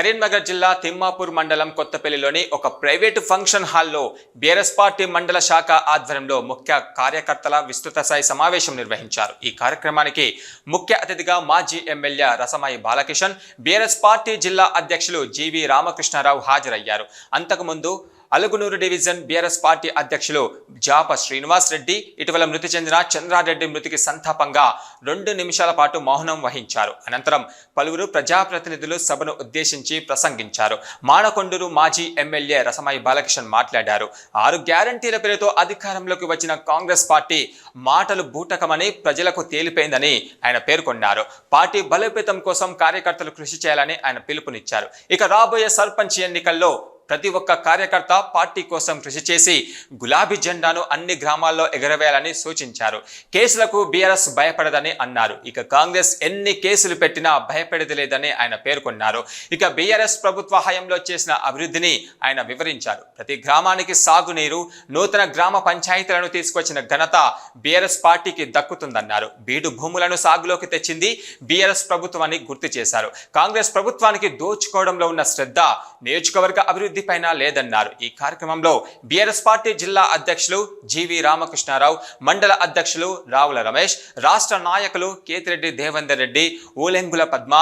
కరీంనగర్ జిల్లా తిమ్మాపూర్ మండలం కొత్తపల్లిలోని ఒక ప్రైవేటు ఫంక్షన్ హాల్లో బీఆర్ఎస్ పార్టీ మండల శాఖ ఆధ్వర్యంలో ముఖ్య కార్యకర్తల విస్తృత స్థాయి సమావేశం నిర్వహించారు. ఈ కార్యక్రమానికి ముఖ్య అతిథిగా మాజీ ఎమ్మెల్యే రసమాయి బాలకిషన్, బీఆర్ఎస్ పార్టీ జిల్లా అధ్యక్షులు జీవి రామకృష్ణారావు హాజరయ్యారు. అంతకుముందు అలుగునూరు డివిజన్ బీఆర్ఎస్ పార్టీ అధ్యక్షులు జాప శ్రీనివాస్ రెడ్డి ఇటీవల మృతి చెందిన చంద్రారెడ్డి మృతికి సంతాపంగా 2 నిమిషాల పాటు మౌనం వహించారు. అనంతరం పలువురు ప్రజాప్రతినిధులు సభను ఉద్దేశించి ప్రసంగించారు. మానకొండూరు మాజీ ఎమ్మెల్యే రసమాయి బాలకిషన్ మాట్లాడారు. 6 గ్యారంటీల పేరుతో అధికారంలోకి వచ్చిన కాంగ్రెస్ పార్టీ మాటలు బూటకమని ప్రజలకు తేలిపోయిందని ఆయన పేర్కొన్నారు. పార్టీ బలోపేతం కోసం కార్యకర్తలు కృషి చేయాలని ఆయన పిలుపునిచ్చారు. ఇక రాబోయే సర్పంచ్ ఎన్నికల్లో ప్రతి ఒక్క కార్యకర్త పార్టీ కోసం కృషి చేసి గులాబీ జెండాను అన్ని గ్రామాల్లో ఎగరవేయాలని సూచించారు. కేసులకు బీఆర్ఎస్ భయపడదని అన్నారు. ఇక కాంగ్రెస్ ఎన్ని కేసులు పెట్టినా భయపడేది లేదని ఆయన పేర్కొన్నారు. ఇక బీఆర్ఎస్ ప్రభుత్వ హయాంలో చేసిన అభివృద్ధిని ఆయన వివరించారు. ప్రతి గ్రామానికి సాగునీరు, నూతన గ్రామ పంచాయతీలను తీసుకొచ్చిన ఘనత బీఆర్ఎస్ పార్టీకి దక్కుతుందన్నారు. బీడు భూములను సాగులోకి తెచ్చింది బీఆర్ఎస్ ప్రభుత్వాన్ని గుర్తు చేశారు. కాంగ్రెస్ ప్రభుత్వానికి దోచుకోవడంలో ఉన్న శ్రద్ధ నియోజకవర్గ అభివృద్ధి పైన లేదన్నారు. ఈ కార్యక్రమంలో బీఆర్ఎస్ పార్టీ జిల్లా అధ్యక్షులు జీవి రామకృష్ణారావు, మండల అధ్యక్షులు రావుల రమేష్, రాష్ట్ర నాయకులు కేతిరెడ్డి దేవేందర్ రెడ్డి, ఊలెంగుల పద్మ,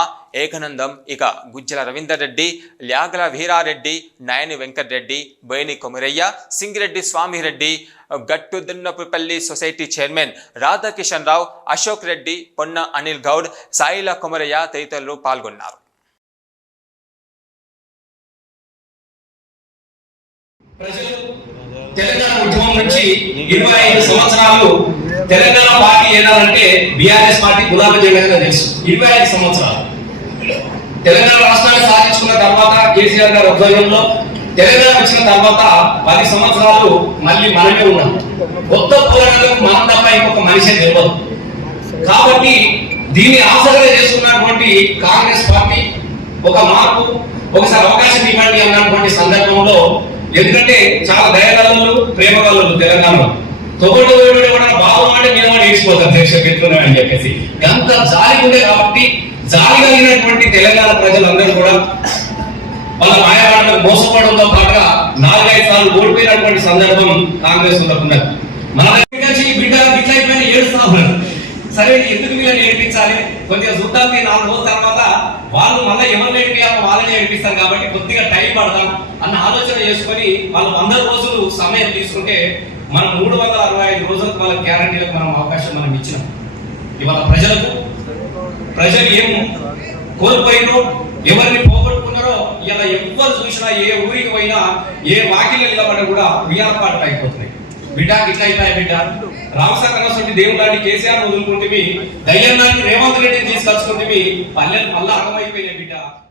ఏకనందం, ఇక గుజ్జల రవీందర్ రెడ్డి, ల్యాగల వీరారెడ్డి, నయని వెంకటరెడ్డి, బోయిని కొమరయ్య, సింగిరెడ్డి స్వామిరెడ్డి, గట్టుదున్నపుపల్లి సొసైటీ చైర్మన్ రాధాకిషన్ రావు, అశోక్ రెడ్డి, పొన్న అనిల్ గౌడ్, సాయిల కొమరయ్య తదితరులు పాల్గొన్నారు. ప్రజలు తెలంగాణ ఉద్యమం నుంచి 25 సంవత్సరాలు తెలంగాణ పార్టీ ఏనాలంటే బీఆర్ఎస్ పార్టీ గులాబీ జెండాగా తెలుసు. 25 సంవత్సరాలు తెలంగాణ రాష్ట్రాన్ని సాధించుకున్న తర్వాత కేసీఆర్ గారి ఆధ్వర్యంలో తెలంగాణ వచ్చిన తర్వాత 10 సంవత్సరాలు మళ్ళీ మనమే ఉన్నాం. కొత్త పోరాటాలకు మనం తప్ప ఇంకొక మనిషి తెలియదు. కాబట్టి దీన్ని ఆసరగా చేసుకున్నటువంటి కాంగ్రెస్ పార్టీ ఒక మార్పు, ఒకసారి అవకాశం ఇవ్వండి అన్నటువంటి సందర్భంలో, ఎందుకంటే చాలా దయగలలు, ప్రేమ గలలు తెలంగాణలో తొగడు కూడా బాబు అంటే మీద నేర్చుకోతారు దేశపెట్టుకున్నాడు అని చెప్పేసి ఎంత జాలి ఉండే. కాబట్టి జాలి కలిగినటువంటి తెలంగాణ ప్రజలందరూ కూడా వాళ్ళ మాయవాళ్ళకు మోసపోవడంతో పాటుగా 4-5 సార్లు ఓడిపోయినటువంటి సందర్భం కాంగ్రెస్ ఉన్నది. మన దగ్గర బిడ్డ బిడ్డ అయిపోయిన 7 సార్లు సరే ఎందుకు మీరు నేర్పించాలి, కొద్దిగా చూద్దాం 4 రోజుల తర్వాత వాళ్ళు మళ్ళీ ఎవరు నేర్పించాలో వాళ్ళని నేర్పిస్తారు కాబట్టి కొద్దిగా టైం పడదాం అన్న ఆలోచన చేసుకొని వాళ్ళు 100 రోజులు సమయం తీసుకుంటే మనం 365 రోజులకు వాళ్ళ గ్యారంటీలకు మనం అవకాశం మనం ఇచ్చినాం. ఇవాళ ప్రజలు ఏం కోల్పోయినో, ఎవరిని పోగొట్టుకున్నారో ఇలా ఎవరు చూసినా, ఏ ఊరికి పోయినా, ఏ వాకిలు నిలబడి కూడా ఉయ్యాలపాటు అయిపోతున్నాయి. బిడ్డ గిట్ల అయిపోయాయి. బిడ్డ రామసాగర్ దేవుడాన్ని కేసీఆర్ వదులుకుంటే, దయ్యాన్ని రేవంత్ రెడ్డిని తీసుకొచ్చుకుంటే పల్లెలు మళ్ళా అర్థమైపోయినాయి. బిడ్డ